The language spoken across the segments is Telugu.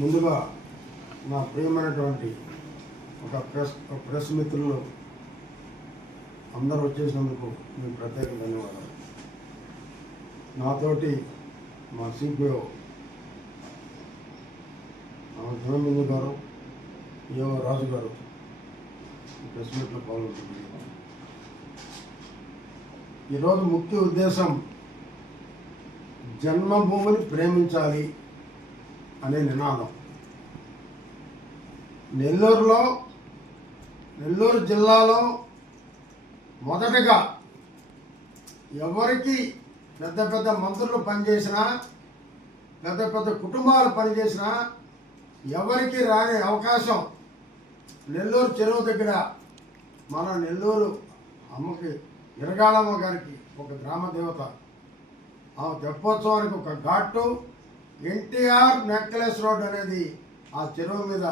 ముందుగా నా ప్రియమైనటువంటి ఒక ప్రెస్ మిత్రులు అందరూ వచ్చేసినందుకు మీకు ప్రత్యేక ధన్యవాదాలు. నాతోటి మా సిపిఓ జగన్మోహన్ గారు, ఏవో రాజు గారు ప్రెస్ మీట్లో పాల్గొంటున్నారు. ఈరోజు ముఖ్య ఉద్దేశం జన్మభూమిని ప్రేమించాలి అనే నినాదం. నెల్లూరు జిల్లాలో మొదటగా ఎవరికి పెద్ద పెద్ద మంత్రులు పనిచేసినా, పెద్ద పెద్ద కుటుంబాలు పనిచేసినా ఎవరికి రాని అవకాశం నెల్లూరు చెరువు దగ్గర మన నెల్లూరు అమ్మకి ఇరగాలమ్మ గారికి ఒక గ్రామ దేవత, ఆమె తెప్పోత్సవానికి ఒక ఘాటు, ఎన్టీఆర్ నెక్లెస్ రోడ్ అనేది ఆ చెరువు మీద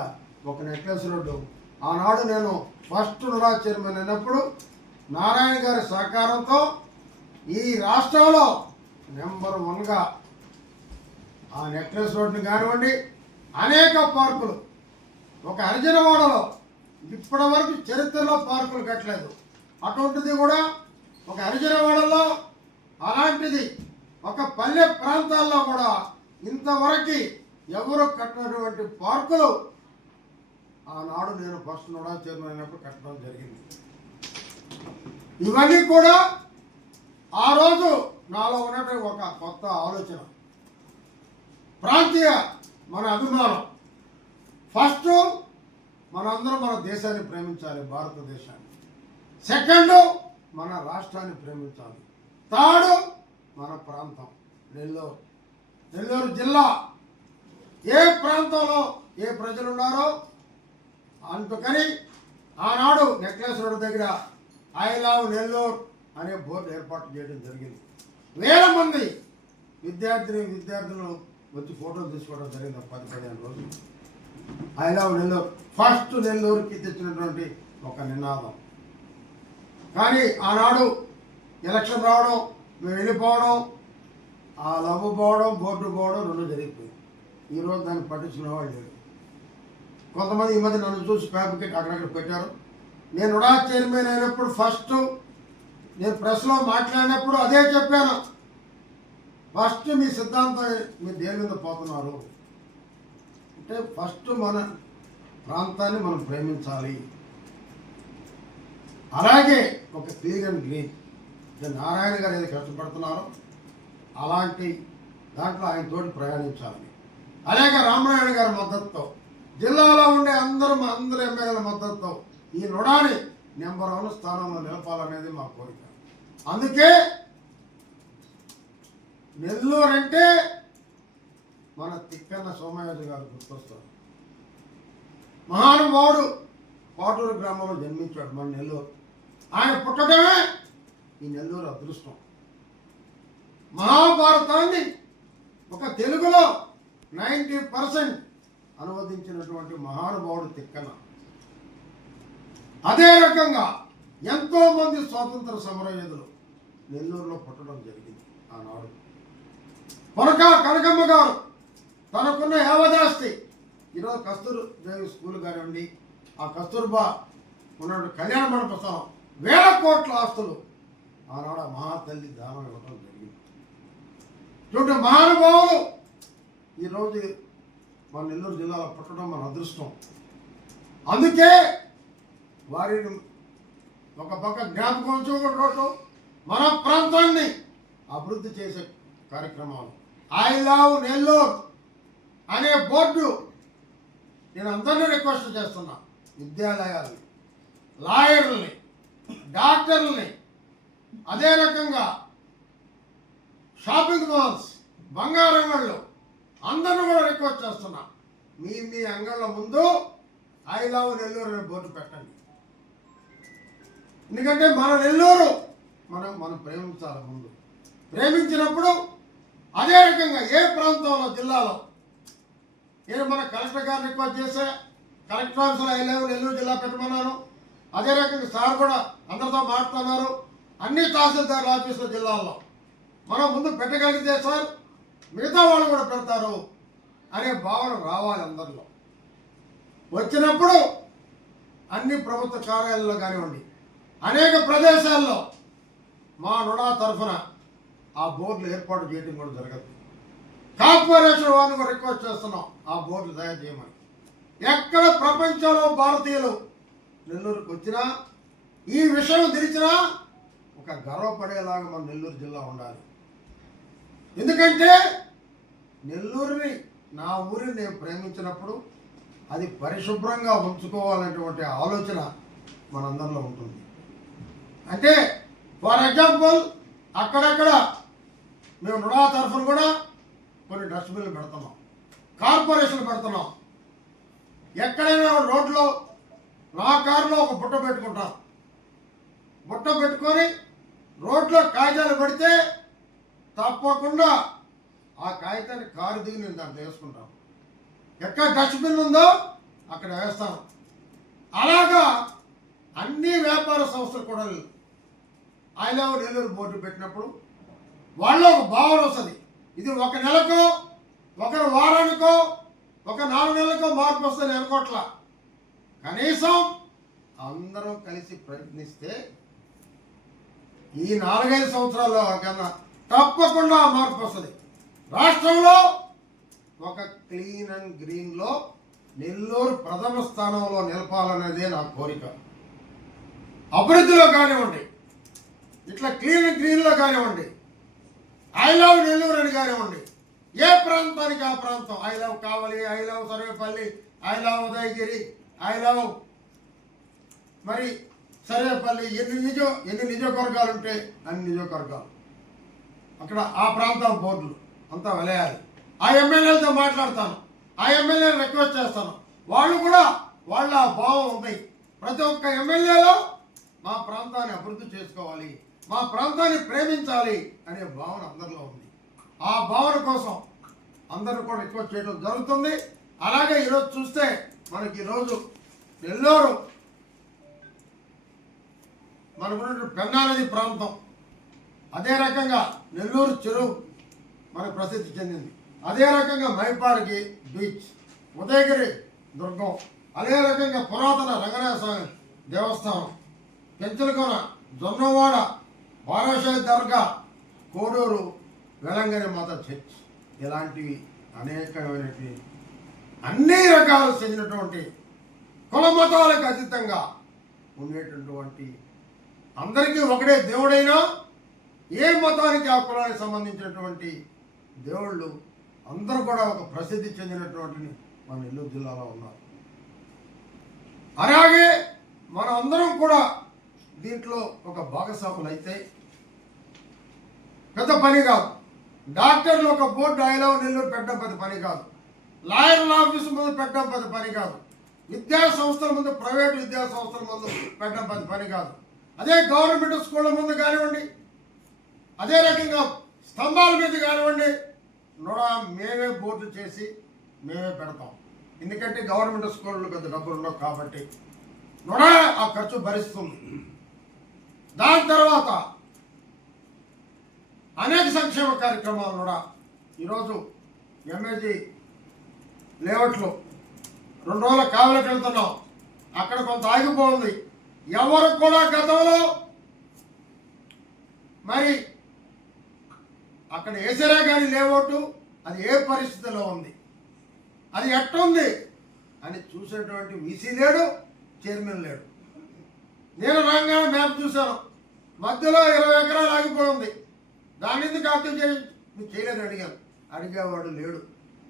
ఒక నెక్లెస్ రోడ్డు. ఆనాడు నేను ఫస్ట్ నుడా చైర్మన్ అయినప్పుడు నారాయణ గారి సహకారంతో ఈ రాష్ట్రంలో నెంబర్ 1గా ఆ నెక్లెస్ రోడ్ని కానివ్వండి, అనేక పార్కులు, ఒక హరిజనవాడలో ఇప్పటి వరకు చరిత్రలో పార్కులు కట్టలేదు. అటువంటిది కూడా ఒక హరిజనవాడలో, అలాంటిది ఒక పల్లె ప్రాంతాల్లో కూడా ఇంతవరకు ఎవరు కట్టినటువంటి పార్కులు ఆనాడు నేను ఫస్ట్ నుడా చైర్మన్ అయినప్పుడు కట్టడం జరిగింది. ఇవన్నీ కూడా ఆ రోజు నాలో ఉన్నటువంటి ఒక కొత్త ఆలోచన, ప్రాంతీయ మన అభిమానం. ఫస్ట్ మనందరం మన దేశాన్ని ప్రేమించాలి, భారతదేశాన్ని. సెకండ్ మన రాష్ట్రాన్ని ప్రేమించాలి. థర్డ్ మన ప్రాంతం నెల్లూరు జిల్లా. ఏ ప్రాంతంలో ఏ ప్రజలు ఉన్నారో అందుకని ఆనాడు నెక్లెస్ రోడ్ దగ్గర ఐ లవ్ నెల్లూరు అనే బోర్డు ఏర్పాటు చేయడం జరిగింది. వేల మంది విద్యార్థులు వచ్చి ఫోటోలు తీసుకోవడం జరిగింది. 10-15 రోజులు ఐ లవ్ నెల్లూరు ఫస్ట్ నెల్లూరుకి తెచ్చినటువంటి ఒక నినాదం. కానీ ఆనాడు ఎలక్షన్ రావడం, మేము వెళ్ళిపోవడం, ఆ లవ్ పోవడం, బోర్డు పోవడం రెండు జరిగిపోయింది. ఈరోజు దాన్ని పట్టించుకునే వాళ్ళు లేరు. కొంతమంది ఈ మధ్య నన్ను చూసి ఫ్యాబ్రికేట్ అక్కడక్కడ పెట్టారు. నేను నుడా చైర్మన్ అయినప్పుడు ఫస్ట్ నేను ప్రెస్లో మాట్లాడినప్పుడు అదే చెప్పాను. ఫస్ట్ మీ సిద్ధాంతం మీరు దేని మీద పోతున్నారు అంటే ఫస్ట్ మన ప్రాంతాన్ని మనం ప్రేమించాలి. అలాగే ఒక క్లీన్ అండ్ గ్రీన్ నారాయణ గారు ఏది కష్టపడుతున్నారో అలాంటి దాంట్లో ఆయన తోటి ప్రయాణించాలి. అలాగే రామనారాయణ గారి మద్దతుతో, జిల్లాలో ఉండే అందరూ ఎమ్మెల్యేల మద్దతుతో ఈ నుడాని నెంబర్ 1 స్థానంలో నిలపాలనేది మా కోరిక. అందుకే నెల్లూరు అంటే మన తిక్కన్న సోమయాజు గారు గుర్తొస్తారు. మహానుభావుడు పాటూరు గ్రామంలో జన్మించాడు మన నెల్లూరు. ఆయన పుట్టడమే ఈ నెల్లూరు అదృష్టం. మహాభారతాన్ని ఒక తెలుగులో 90% అనువదించినటువంటి మహానుభావుడు తిక్కన. అదే రకంగా ఎంతో మంది స్వాతంత్ర సమరయోధులు నెల్లూరులో పుట్టడం జరిగింది. ఆనాడు కనకమ్మ గారు తనకున్న యావదాస్తి ఈరోజు కస్తూర్దేవి స్కూల్ కానివ్వండి, ఆ కస్తూర్బా ఉన్న కళ్యాణ మండపం, వేల కోట్ల ఆస్తులు ఆనాడు మహాతల్లి దానం ఇవ్వడం జరిగింది. చూడండి, మహానుభావులు ఈరోజు మన నెల్లూరు జిల్లాలో పుట్టడం మన అదృష్టం. అందుకే వారిని ఒక పక్క జ్ఞాపకం ఉంచుకోవడం, మన ప్రాంతాన్ని అభివృద్ధి చేసే కార్యక్రమాలు. ఐ లవ్ నెల్లూరు అనే బోర్డు నేను అందరినీ రిక్వెస్ట్ చేస్తున్నా. విద్యాలయాల్ని, లాయర్లని, డాక్టర్లని, అదే రకంగా షాపింగ్ మాల్స్, బంగారం అంగళ్ళు అందరిని కూడా రిక్వెస్ట్ చేస్తున్నా. మీ అంగళ్ళ ముందు ఐ లవ్ నెల్లూరు అనే బోర్డు పెట్టండి. ఎందుకంటే మన నెల్లూరు మనం ప్రేమించాలి. ముందు ప్రేమించినప్పుడు అదే రకంగా ఏ ప్రాంతంలో, జిల్లాలో నేను మన కలెక్టర్ గారిని రిక్వెస్ట్ చేసే కలెక్టర్ ఆఫీసులో ఐ లవ్ నెల్లూరు జిల్లా పెట్టమన్నాను. అదే రకంగా సార్ కూడా అందరితో మాట్లాడుతున్నారు. అన్ని తహసీల్దార్ ఆఫీసుల జిల్లాల్లో మనం ముందు పెట్టగలిగితే సార్ మిగతా వాళ్ళు కూడా పెడతారు. అనే భావన రావాలి అందరిలో. వచ్చినప్పుడు అన్ని ప్రభుత్వ కార్యాలయాల్లో కానివ్వండి, అనేక ప్రదేశాల్లో మా నుడా తరఫున ఆ బోర్డులు ఏర్పాటు చేయడం కూడా జరగదు. కార్పొరేషన్ వారిని కూడా రిక్వెస్ట్ చేస్తున్నాం ఆ బోర్డులు తయారు చేయమని. ఎక్కడ ప్రపంచంలో భారతీయులు నెల్లూరుకు వచ్చినా ఈ విషయం తెలిసినా ఒక గర్వపడేలాగా మన నెల్లూరు జిల్లా ఉండాలి. ఎందుకంటే నెల్లూరుని, నా ఊరిని నేను ప్రేమించినప్పుడు అది పరిశుభ్రంగా ఉంచుకోవాలనేటువంటి ఆలోచన మనందరిలో ఉంటుంది. అంటే ఫర్ ఎగ్జాంపుల్ అక్కడక్కడ మేము నుడా తరఫున కూడా కొన్ని డస్ట్బిన్లు పెడుతున్నాం, కార్పొరేషన్లు పెడుతున్నాం. ఎక్కడైనా రోడ్లో నా కారులో ఒక బుట్ట పెట్టుకుంటాం. బుట్ట పెట్టుకొని రోడ్లో కాగితాలు పెడితే తప్పకుండా ఆ కాగితాన్ని కారు దిగి నేను దాంట్లో వేసుకుంటాను. ఎక్కడ డస్ట్బిన్ ఉందో అక్కడ వేస్తాను. అలాగా అన్ని వ్యాపార సంస్థలు కూడా ఐ లవ్ నెల్లూరు బోర్డు పెట్టినప్పుడు వాళ్ళు ఒక భావన వస్తుంది. ఇది ఒక నెలకో, ఒక వారానికో, ఒక 4 నెలలకో మార్పు వస్తుంది అనుకోట్లా. కనీసం అందరం కలిసి ప్రయత్నిస్తే ఈ 4-5 సంవత్సరాల్లో కన్నా తప్పకుండా మార్పు వస్తుంది. రాష్ట్రంలో ఒక క్లీన్ అండ్ గ్రీన్లో నెల్లూరు ప్రథమ స్థానంలో నిలపాలనేదే నా కోరిక. అభివృద్ధిలో కానివ్వండి, ఇట్లా క్లీన్ అండ్ గ్రీన్లో కానివ్వండి, ఐ లవ్ నెల్లూరు అని కానివ్వండి, ఏ ప్రాంతానికి ఆ ప్రాంతం, I love Kavali, I love Sarvepalli, I love Udayagiri, I love మరి సర్వేపల్లి, ఎన్ని నియోజకవర్గాలు ఉంటే అన్ని నియోజకవర్గాలు అక్కడ ఆ ప్రాంతం బోర్డులు అంతా వెలయాలి. ఆ ఎమ్మెల్యేలతో మాట్లాడతాను, ఆ ఎమ్మెల్యేలు రిక్వెస్ట్ చేస్తాను. వాళ్ళు కూడా వాళ్ళ భావం ఉంది. ప్రతి ఒక్క ఎమ్మెల్యేలో మా ప్రాంతాన్ని అభివృద్ధి చేసుకోవాలి, మా ప్రాంతాన్ని ప్రేమించాలి అనే భావన అందరిలో ఉంది. ఆ భావన కోసం అందరూ కూడా రిక్వెస్ట్ చేయడం జరుగుతుంది. అలాగే ఈరోజు చూస్తే మనకి ఈరోజు నెల్లూరు మనకున్న పెన్నా నది ప్రాంతం, అదే రకంగా నెల్లూరు చెరువు మనకు ప్రసిద్ధి చెందింది. అదే రకంగా మైపాడికి బీచ్, ఉదయగిరి దుర్గం, అదే రకంగా పురాతన రంగనాథ స్వామి దేవస్థానం, పెంచలకొన, జొన్నవాడ, బారాషాయి దర్గా, కోడూరు వెలంగని మాత చర్చ్, ఇలాంటివి అనేకమైనటువంటి అన్ని రకాలు చెందినటువంటి కుల మతాలకు అతీతంగా ఉండేటటువంటి అందరికీ ఒకటే దేవుడైనా ఏ మతానికి ఆ కులానికి సంబంధించినటువంటి దేవుళ్ళు అందరూ కూడా ఒక ప్రసిద్ధి చెందినటువంటి మన నెల్లూరు జిల్లాలో ఉన్నారు. అలాగే మనం అందరం కూడా దీంట్లో ఒక భాగస్వాములు అయితే పెద్ద పని కాదు. డాక్టర్లు ఒక బోర్డు ఐ లవ్ నెల్లూరు పెట్టడం పెద్ద పని కాదు. లాయర్ల ఆఫీసు ముందు పెట్టడం పెద్ద పని కాదు. విద్యా సంస్థల ముందు, ప్రైవేటు విద్యా సంస్థల ముందు పెట్టడం పెద్ద పని కాదు. అదే గవర్నమెంట్ స్కూళ్ళ ముందు కానివ్వండి, అదే రకంగా స్తంభాల మీద కానివ్వండి, మేమే బోర్డు చేసి మేమే పెడతాం. ఎందుకంటే గవర్నమెంట్ స్కూళ్ళు పెద్ద డబ్బులు ఉండవు కాబట్టి ఆ ఖర్చు భరిస్తుంది. దాని తర్వాత అనేక సంక్షేమ కార్యక్రమాలు కూడా ఈరోజు ఎంఏజీ లేఅవుట్లు 2 రోజుల కావలికి వెళ్తున్నాం. అక్కడ కొంత ఆగిపోయింది. ఎవరు కూడా గతంలో మరి అక్కడ వేసారా కానీ లేఅవుట్ అది ఏ పరిస్థితిలో ఉంది, అది ఎట్టుంది అని చూసేటువంటి వీసీ లేడు, చైర్మన్ లేడు. నేను రాగానే మ్యాప్ చూశాను, మధ్యలో 20 ఎకరాలు ఆగిపోయింది. దాని ఎందుకు యాక్టివ్ మీరు చేయలేదు అడిగాను, అడిగేవాడు లేడు,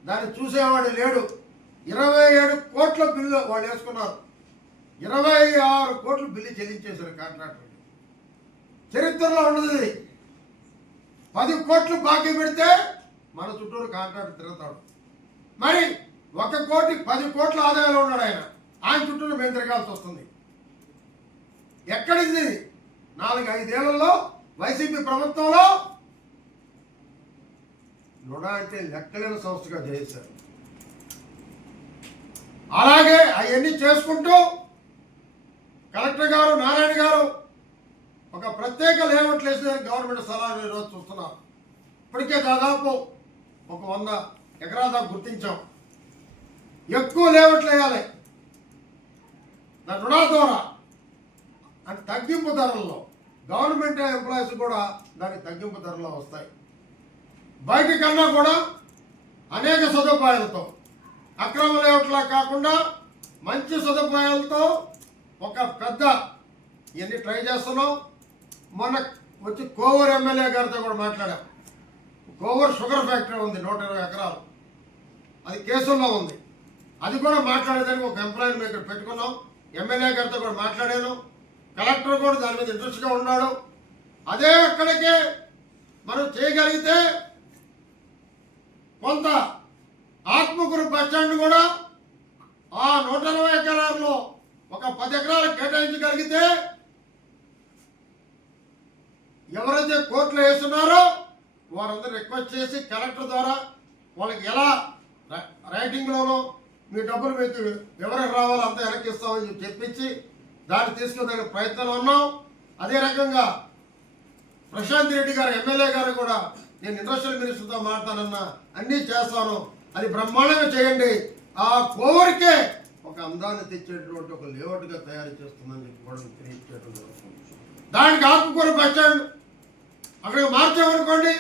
దాన్ని చూసేవాడు లేడు. 27 కోట్ల బిల్లు వాళ్ళు వేసుకున్నారు. 26 కోట్లు బిల్లు చెల్లించేశారు కాంట్రాక్టర్. చరిత్రలో ఉన్నది 10 కోట్లు బాకీ పెడితే మన చుట్టూరు కాంట్రాక్టర్ తిరుగుతాడు. మరి 1 కోటి 10 కోట్ల ఆదాయంలో ఉన్నాడు ఆయన చుట్టూరు మేము తిరగాల్సి వస్తుంది. ఎక్కడిది 4-5 ఏళ్లలో వైసీపీ ప్రభుత్వంలో నుడా అంటే లెక్కలేని సంస్థగా చేశారు. అలాగే అవన్నీ చేసుకుంటూ కలెక్టర్ గారు, నారాయణ గారు ఒక ప్రత్యేక లేఅవుట్లు వేసేదానికి గవర్నమెంట్ సలహాలు ఈరోజు చూస్తున్నారు. ఇప్పటికే దాదాపు ఒక 100 ఎకరాల దాకా గుర్తించాం. ఎక్కువ లేఅవుట్లు వేయాలి రుణా ద్వారా, అంటే తగ్గింపు ధరల్లో. గవర్నమెంట్ ఎంప్లాయీస్ కూడా దానికి తగ్గింపు ధరలో వస్తాయి. బయట కన్నా కూడా అనేక సదుపాయాలతో, అక్రమ లేఅవుట్లా కాకుండా మంచి సదుపాయాలతో ఒక పెద్ద ఇవన్నీ ట్రై చేస్తున్నాం. మొన్న వచ్చి కోవూరు ఎమ్మెల్యే గారితో కూడా మాట్లాడాం. కోవూరు షుగర్ ఫ్యాక్టరీ ఉంది 120 ఎకరాలు, అది కేసుల్లో ఉంది. అది కూడా మాట్లాడేదానికి ఒక ఎంప్లాయీని మేము ఇక్కడ పెట్టుకున్నాం. ఎమ్మెల్యే గారితో కూడా మాట్లాడాను. కలెక్టర్ కూడా దాని మీద ఇంట్రెస్ట్గా ఉన్నాడు. అదే అక్కడికే మనం చేయగలిగితే కొంత ఆత్మకూరు బస్టాండ్ కూడా ఆ 120 ఎకరాల్లో ఒక 10 ఎకరాలు కేటాయించగలిగితే ఎవరైతే కోర్టులో వేస్తున్నారో వారందరూ రిక్వెస్ట్ చేసి కలెక్టర్ ద్వారా వాళ్ళకి ఎలా రైటింగ్లోనో మీ డబ్బులు మీకు ఎవరికి రావాలో అంతా వెనక్కి ఇస్తామని చెప్పించి దాన్ని తీసుకునే ప్రయత్నంలో ఉన్నాం. అదే రకంగా ప్రశాంత్ రెడ్డి గారు ఎమ్మెల్యే గారు కూడా నేను ఇండస్ట్రియల్ మినిస్టర్తో మాట్లాడన్నా అన్నీ చేస్తాను, అది బ్రహ్మాండంగా చేయండి, ఆ కోరికే ఒక అందాన్ని తెచ్చేటువంటి ఒక లేఅవుట్గా తయారు చేస్తుందని చెప్పి కూడా తెలియజేయడం జరుగుతుంది. దానికి ఆత్మకూరు బస్టాండ్ అక్కడికి మార్చామనుకోండి,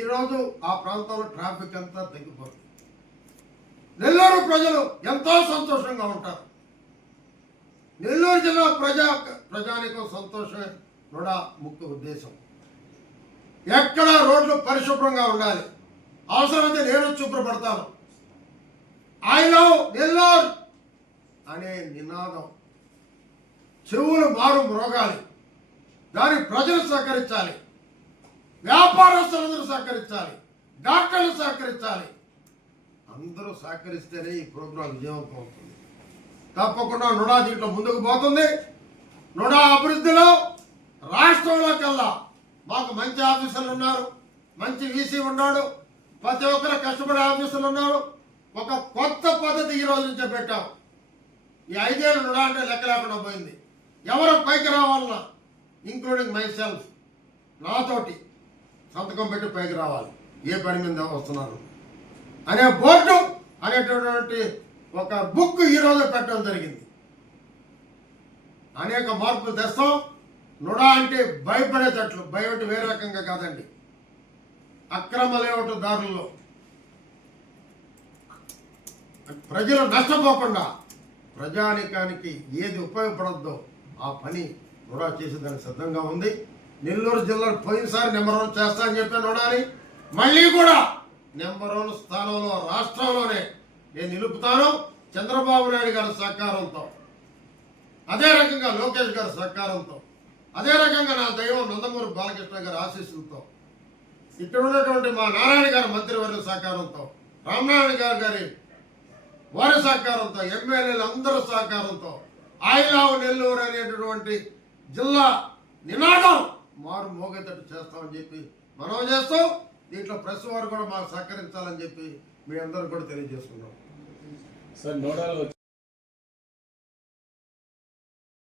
ఈరోజు ఆ ప్రాంతంలో ట్రాఫిక్ అంతా తగ్గిపోతుంది. నెల్లూరు ప్రజలు ఎంతో సంతోషంగా ఉంటారు. నెల్లూరు జిల్లా ప్రజానికం సంతోషమే కూడా ముఖ్య ఉద్దేశం. ఎక్కడ రోడ్లు పరిశుభ్రంగా ఉండాలి, అవసరమైతే నేను శుభ్రపడతాను. ఐ లవ్ నెల్లూరు అనే నినాదం చెవులు మారు మ్రోగాలి. దానికి ప్రజలు సహకరించాలి, వ్యాపారస్తులందరూ సహకరించాలి, డాక్టర్లు సహకరించాలి. అందరూ సహకరిస్తేనే ఈ ప్రోగ్రాం విజయవంతం అవుతుంది. తప్పకుండా నుడా దీంట్లో ముందుకు పోతుంది. నుడా అభివృద్ధిలో రాష్ట్రంలో కల్లా మాకు మంచి ఆఫీసర్లు ఉన్నారు, మంచి వీసీ ఉన్నాడు, ప్రతి ఒక్కరు కష్టపడే ఆఫీసర్లు ఉన్నారు. ఒక కొత్త పద్ధతి ఈ రోజు నుంచే పెట్టాం. ఈ 5 ఏళ్ళు నుడా అంటే లెక్క లేకుండా పోయింది. ఎవరు పైకి రావాలన్నా ఇంక్లూడింగ్ మై సెల్ఫ్, నాతోటి సంతకం పెట్టి పైకి రావాలి, ఏ పని మీద వస్తున్నారు అనే బోర్డు అనేటటువంటి ఒక బుక్ ఈరోజు పెట్టడం జరిగింది. అనేక మార్పులు తెస్తాం. నుడా అంటే భయపడేటట్లు, భయం వేరే రకంగా కాదండి. అక్రమ లేఅవుట్ దారుల్లో ప్రజలు నష్టపోకుండా ప్రజానికానికి ఏది ఉపయోగపడద్దో ఆ పని నుడా చేసేదానికి సిద్ధంగా ఉంది. నెల్లూరు జిల్లా పోయినసారి నెంబర్ 1 చేస్తా అని చెప్పాను నుడాని, మళ్ళీ కూడా నెంబర్ 1 స్థానంలో రాష్ట్రంలోనే నేను నిలుపుతాను. చంద్రబాబు నాయుడు గారి సహకారంతో, అదే రకంగా లోకేష్ గారి సహకారంతో, అదే రకంగా నా దైవం నందమూరి బాలకృష్ణ గారి ఆశీస్సులతో, ఇక్కడ ఉన్నటువంటి మా నారాయణ గారి మంత్రివర్గ సహకారంతో, రామనారాయణ గారి వారి సహకారంతో, ఎమ్మెల్యేలు అందరి సహకారంతో ఐ లవ్ నెల్లూరు అనేటటువంటి జిల్లా నినాదం మారు మోగేటట్టు చేస్తామని చెప్పి మనం చేస్తూ, దీంట్లో ప్రెస్ వారు కూడా మాకు సహకరించాలని చెప్పి మీ అందరూ కూడా తెలియజేసుకున్నాం. సార్ నోడాలో